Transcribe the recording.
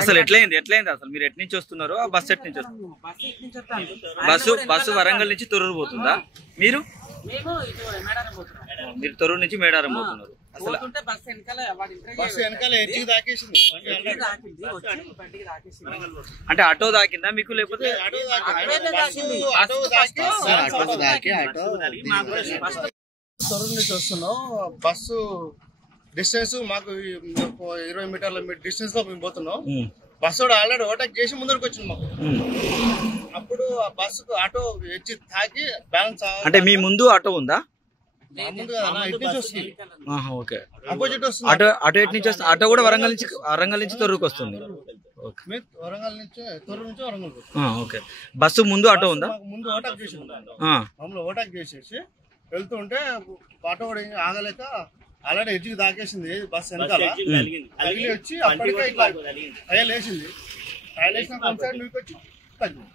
అసలు ఎట్లయింది అసలు మీరు ఎటు నుంచి వస్తున్నారు? ఆ బస్సు ఎటు నుంచి వస్తున్నారు? బస్సు వరంగల్ నుంచి తొర్రూరు పోతుందా? మీరు తొర్రూరు నుంచి మేడారం పోతున్నారు. అసలు అంటే ఆటో దాకిందా మీకు లేకపోతే తొర్రూరు నుంచి వస్తున్నాం. బస్సు డిస్టెన్స్ మాకు 20 మీటర్ల డిస్టెన్స్ లో మేము పోతున్నాం. బస్సు ఆల్రెడీ ఓవర్టేక్ చేసి ముందరికి వచ్చింది మాకు. అప్పుడు ఆ బస్సుకు ఆటో ఎచ్చి తాకి బ్యాలెన్స్. అంటే మీ ముందు ఆటో ఉందా? ఓకే, అపోజిట్ వస్తుంది ఆటో ఎటు నుంచి వస్తుంది? ఆటో కూడా వరంగల్ నుంచి తొర్రూరుకి వస్తుంది. వరంగల్ నుంచి తొర్రూరు నుంచి వరంగల్. ఓకే, బస్సు ముందు ఆటో ఉందా? ముందు ఓవర్టేక్ చేసి మామూలు ఓవర్టేక్ చేసేసి వెళ్తుంటే ఆటో కూడా ఆగలేక ఆల్రెడీ ఎడ్జికి దాకేసింది బస్సు వెనకాల. తగిలి వచ్చి అప్పటికే ఇట్లా టైర్ వేసింది. టైర్ వేసిన కొంచెం మీకు వచ్చి తగ్గింది.